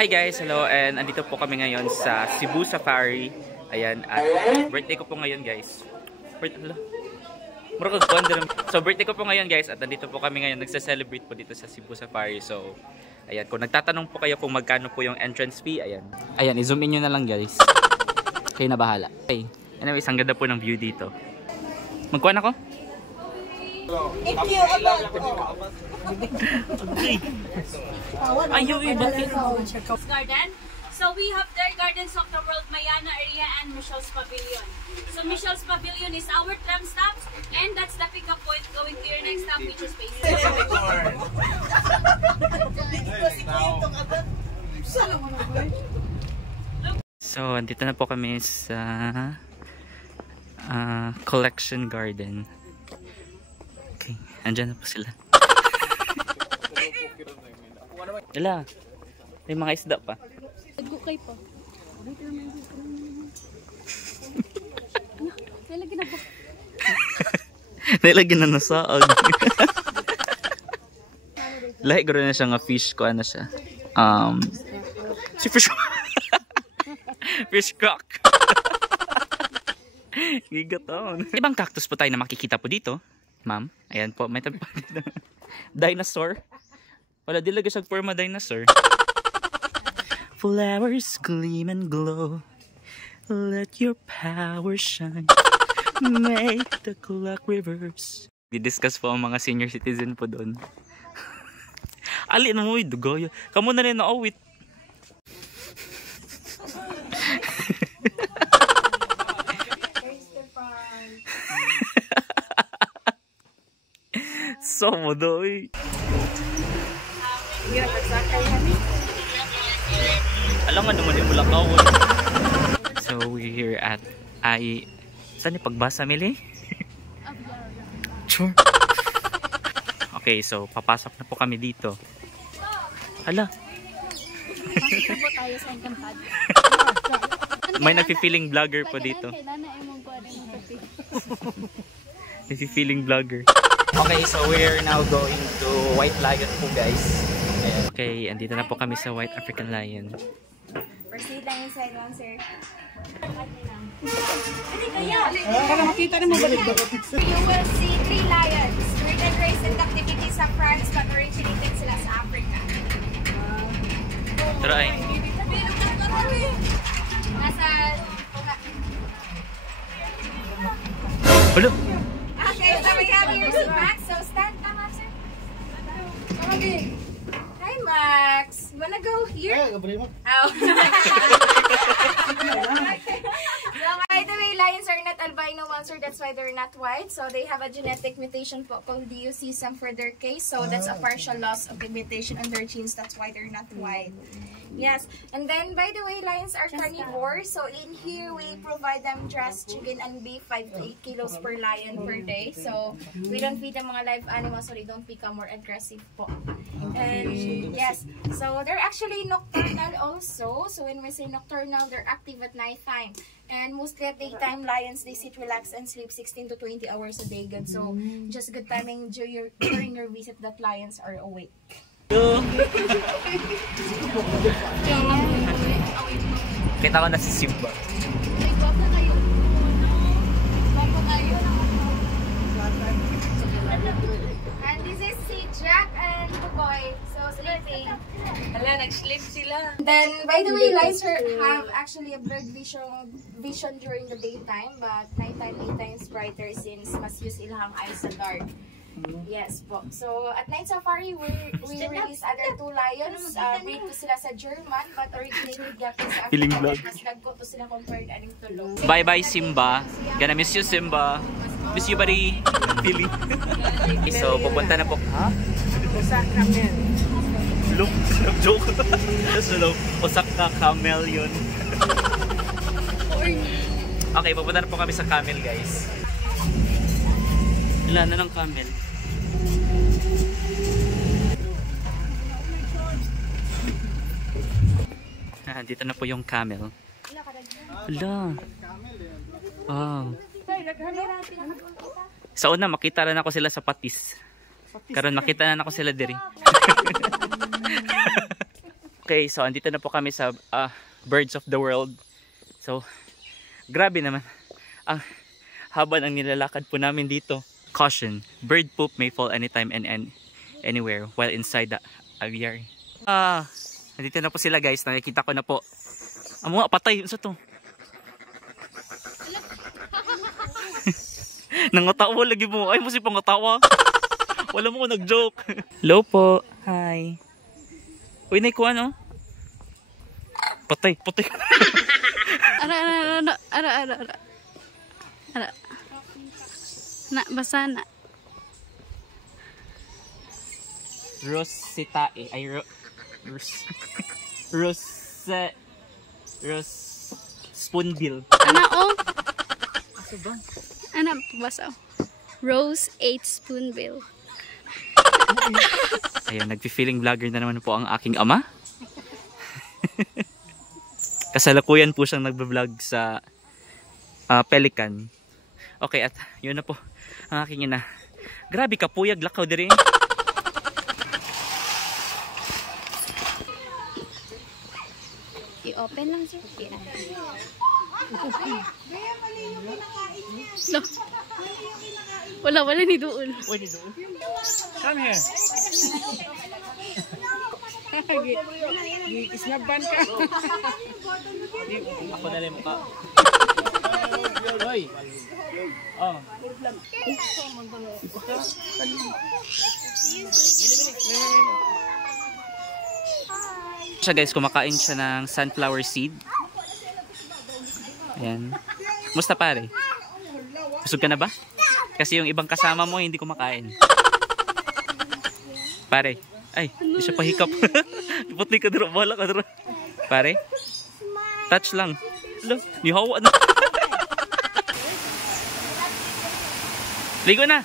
Hi guys, hello, and andito po kami ngayon sa Cebu Safari. Ayan, at birthday ko po ngayon guys. So birthday ko po ngayon guys, at andito po kami ngayon, nagsa-celebrate po dito sa Cebu Safari. So, ayan, kung nagtatanong po kayo kung magkano po yung entrance fee, ayan. Ayan, i-zoom in nyo na lang guys. Kayo na bahala. Okay, anyways, ang ganda po ng view dito. Magkuhan ako? If you about Garden. So we have their Gardens of the World, Mayana area, and Michelle's Pavilion. So Michelle's Pavilion is our tram stop, and that's the pickup point going to your next stop, which is Space. So, andito na po kami sa Collection Garden. Okay, andyan na po sila. Wala, may mga isda pa. Nagkukay pa. Nalagyan na ba? Nalagyan na nasaag. Lahi ko rin na siya nga fish ko, ano siya. Si fish fish cock. Gigaton. Ibang cactus po tayo na makikita po dito, ma'am. Ayan po, may tabi pa dito. Dinosaur. Wala, di lagi siya forma dinosaur. Flowers gleam and glow. Let your power shine. Make the clock reverse. Di-discuss po ang mga senior citizen po doon. Ali na mo, dugoy. Kamu na rin na-awit. So mo doy. Alam nga naman yung Bulacau. So we're here at saan yung pagbasa, Mili? Sure. Okay, so papasok na po kami dito. Hala. Pasok po tayo sa Encantado. May nagpi-feeling vlogger po dito. Nagpi-feeling vlogger. Okay, so we're now going to White Lion po guys. Ayan. Okay, andito na po kami sa White African Lion. proceed lang inside one, sir. Para makita na mo ba? You will see 3 lions. Written raised in captivity sa France but originated sila sa Africa. Try. Nasa... Hello. Okay, so we have here si Max. So stand, tama, sir. Hi, Max. You wanna go here? Oh. So, by the way, lions are not albino ones, sir. That's why they're not white. So, they have a genetic mutation called DUC for their case. So, that's a partial loss of the mutation on their genes. That's why they're not white. Yes. And then, by the way, lions are carnivores. So, in here, we provide them just chicken and beef, 5 to 8 kilos per lion per day. So, we don't feed them mga live animals so they don't become more aggressive po. And, yes. So, they're actually nocturnal also. So, when we say nocturnal, they're active at night time. And mostly at daytime, lions, they sit, relax, and sleep 16 to 20 hours a day. Good. So, just good timing during your visit that lions are awake. Kita ko na si Simba. And this is si Jack and Bukoy. So, sleeping. Hala, nag-sleep sila. Then, by the way, lions have actually a blurred vision during the daytime, but nighttime is brighter since mas use ilang eyes sa dark. Yes po. So, at Night Safari, we release other 2 lions. Breed to sila sa German, but originated dito sa Feeling Africa. vlog. Mas nagko to sila compared aning tulong. Bye-bye Simba. Gonna miss you Simba. Miss you buddy. Feeling. So, pupunta na po. Ha? Osaka men. Look, joke. Hello. Osaka camel yun. Okay, pupunta na po kami sa camel guys. Wala na ng camel. Dito na po yung camel. Hala. Wow. Sa una, makita rin ako sila sa patis. Karon makita na ako sila diri. Okay, so andito na po kami sa Birds of the World. So, grabe naman. Ang haba ng nilalakad po namin dito. Caution, bird poop may fall anytime and anywhere while inside the aviary. Andito na po sila guys, nakikita ko na po. Ang mga patay, sa to. Nangatawa lagi mo. Ay, mo si pangatawa. Wala mo ko nag-joke. Hello po. Hi. Uy, naikuha no? Patay. Ara. Na, basa na. Rositae. Ay, spoonbill. Ana, oh. Asa ba? Ana, basa. Rose 8 spoonbill. Ayun, nagpi-feeling vlogger na naman po ang aking ama. Kasalukuyan po siyang nagbe-vlog sa Pelican. Okay, at yun na po ang aking ina. Grabe ka puyag, lakaw diri. I-open lang siya. Wala ni doon. Come here. Isnaban ka. Ako na lang mukha. Hoy. Oh. Siya guys, kumakain siya ng sunflower seed. Ayan. Musta pare? Busog ka na ba? Kasi yung ibang kasama mo hindi kumakain. Pare. Ay, hindi siya pahikap. Putli ka dito, bahala ka dito. Pare. Touch lang. Hello, nihawa na. Ligo na.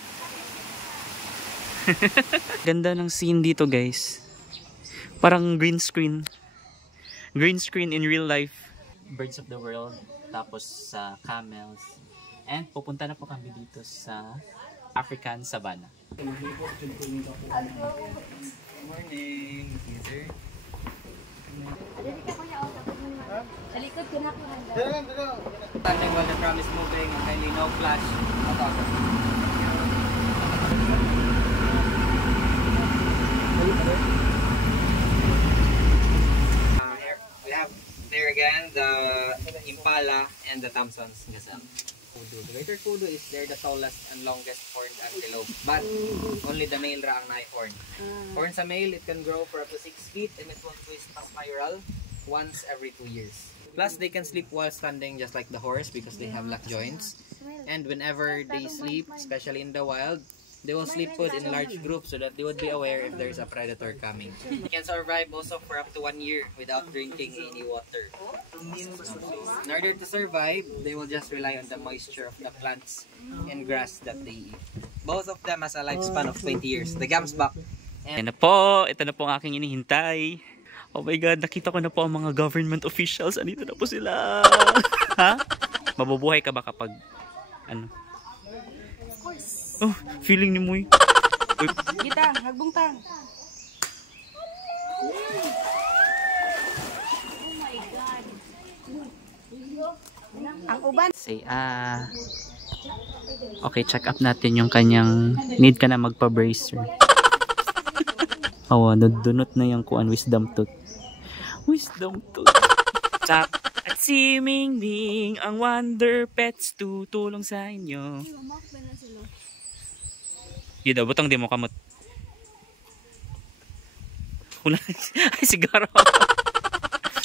Ganda ng scene dito guys. Parang green screen. Green screen in real life. Birds of the World. Tapos sa camels. And pupunta na po kami dito sa African Savannah. Good morning, Caesar. Talikod ko na ako. Standing while the tram is moving and kindly no flash. We have there again the Impala and the Thompson's gazelle. Kudu. The greater kudu is they're the tallest and longest horned antelope, but only the male ra ang horn. Horn sa male, it can grow for up to 6 feet and it will twist a spiral once every 2 years. Plus, they can sleep while standing just like the horse because they have lock joints. And whenever they sleep, especially in the wild, they will sleep put in large groups so that they would be aware if there's a predator coming. They can survive also for up to 1 year without drinking any water. In order to survive, they will just rely on the moisture of the plants and grass that they eat. Both of them has a lifespan of 20 years. The gamsbok. Ito na po ang aking inihintay. Oh my God, nakita ko na po ang mga government officials. Andito na po sila. Ha? Mabubuhay ka ba kapag ano? Oh, feeling ni Moy. Kita, hagbong tang. Oh my God. Ang uban. Say, okay, check up natin yung kanyang need ka na magpa-bracer. Oh, dunot na yung kuan wisdom tooth. Wisdom tooth. Tap at si Ming Ming ang Wonder Pets tutulong sa inyo. Yun daw, butang di mo kamot. Wala. Ay, sigaro.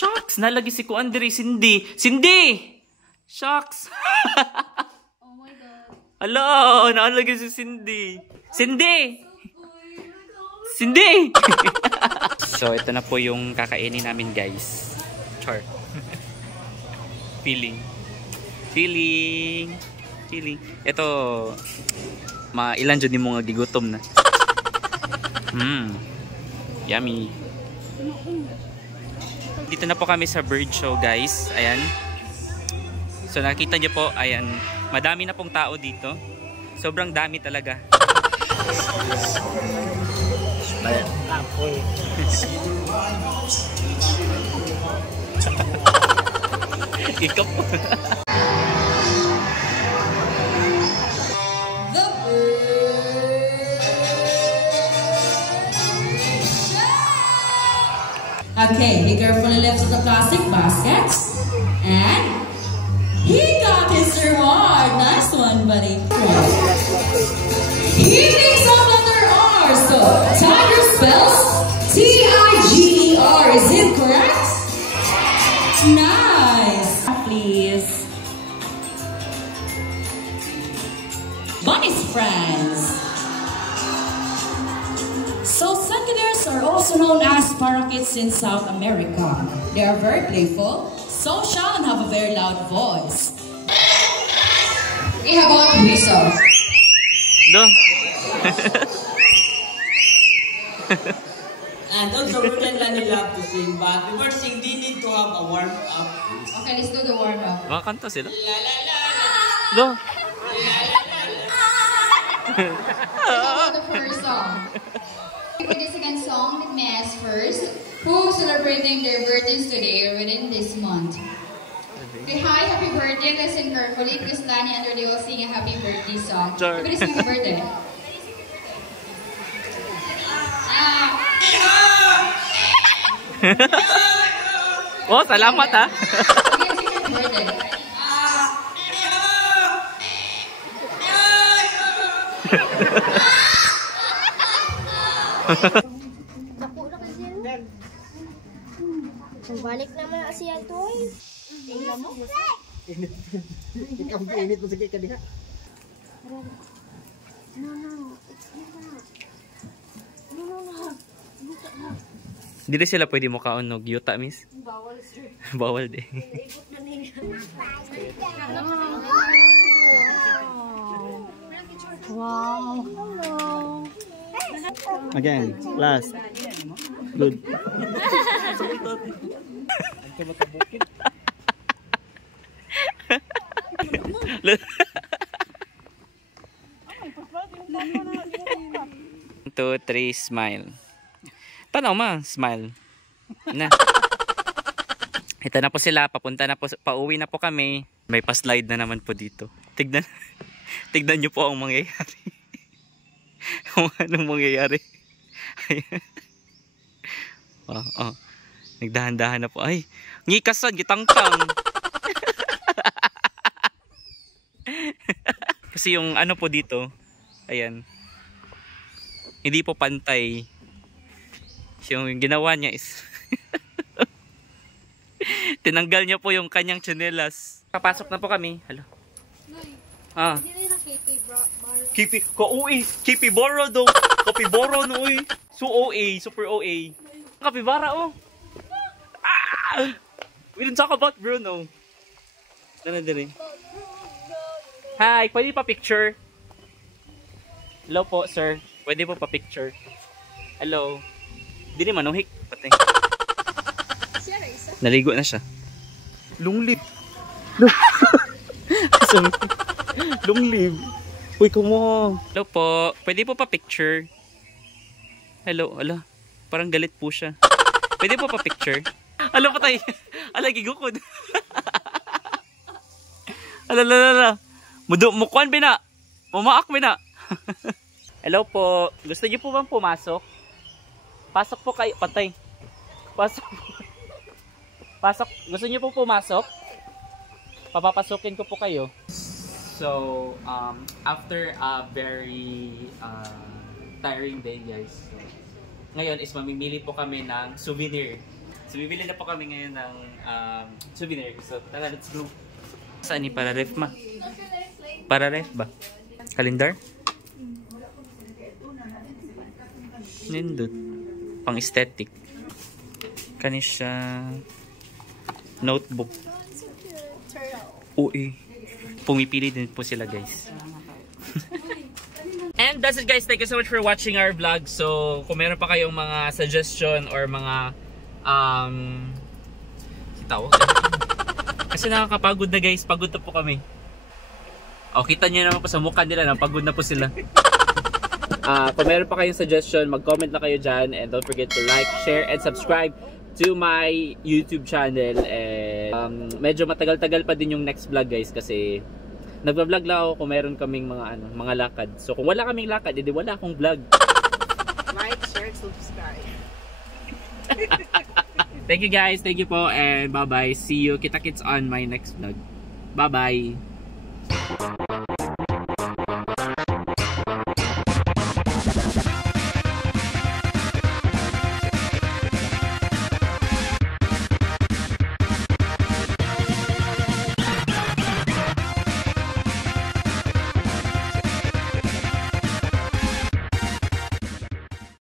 Shucks, nalagi si Kuan diri, Cindy. Cindy! Shucks. Oh my God. Hello, nalagi si Cindy. Cindy! Cindy! So, ito na po yung kakainin namin, guys. Char. Feeling. Ito, ilan dyan yung mga gigutom na. Yummy. Dito na po kami sa bird show, guys. Ayan. So nakita nyo po, ayan. Madami na pong tao dito. Sobrang dami talaga. Ikaw po. Okay, he carefully lifts the plastic baskets. And he got his reward. Nice one, buddy. He picks up letter R. So, tiger spells T-I-G-E-R. Is it correct? Nice. Please. Bunny's friends. So, sungadeers are also known as parakeets in South America. They are very playful, social, and have a very loud voice. We have about whistle. No. And also pretend that they love to sing, but before sing, they need to have a warm-up. Okay, let's do the warm-up. Mga kanta sila. La la la No. About the first song. For the second song, let me ask first, who's celebrating their birthdays today or within this month? Okay, hi, happy birthday. Listen carefully because Lani and Roddy will sing a happy birthday song. Sure. Everybody sing happy birthday. Oh, salamat ha. Again, sing happy birthday. Balik naman kasi yan to eh. Ikaw init mo sige ka diha. Dili sila pwede mo kaunog yuta, miss? Bawal, sir. Bawal din. Wow. Hello. Again, last. Good. Two, three, smile. Tanaw ma, smile. Na. Ito na po sila, papunta na po, pauwi na po kami. May pa-slide na naman po dito. Tignan nyo po ang mangyayari. Kung anong mangyayari. Oh. Nagdahan-dahan na po. Ay, ngikasan, gitangtang. Kasi yung ano po dito, ayan, hindi po pantay. Yung ginawa niya is tinanggal niya po yung kanyang tsinelas. Papasok na po kami. Hello. Ah. Kipi ko uy, Kipiboro daw. Kapiboro no uy. So OA, super OA. Kapibara oh. Ah! We didn't talk about Bruno. Ano din? Hi, pwede pa picture? Hello po, sir. Pwede po pa picture? Hello. Dili manuhik patay. Naligo na siya. Lunglib. Lunglib. Uy, kumo. Hello po. Pwede po pa picture? Hello, ala. Parang galit po siya. Pwede po pa picture? Ala patay. Ala gigukod. Ala. Mukuan bina. Mamaak bina. Hello po. Gusto niyo po bang pumasok? Pasok po kayo. Patay. Pasok. Gusto niyo po pumasok? Papapasukin ko po kayo. So, after a very tiring day, guys. So, ngayon is mamimili po kami ng souvenir. So, bibili na po kami ngayon ng souvenir. So, tara, let's go. Saan ni para ref ma? Para ref ba? Kalendar? Nindot. Pang aesthetic. Kani siya notebook. Uy. Pumipili din po sila, guys. And that's it, guys. Thank you so much for watching our vlog. So, kung meron pa kayong mga suggestion or mga kasi nakakapagod na, guys. Pagod na po kami. O, kita nyo naman po sa mukha nila na pagod na po sila. Kung meron pa kayong suggestion, mag-comment na kayo dyan. And don't forget to like, share, and subscribe to my YouTube channel. And medyo matagal-tagal pa din yung next vlog guys kasi nagba-vlog lang ako kung meron kaming mga lakad. So kung wala kaming lakad, edi wala akong vlog. Like, share, subscribe. Thank you guys, thank you po and bye-bye. See you, kita-kits on my next vlog. Bye-bye.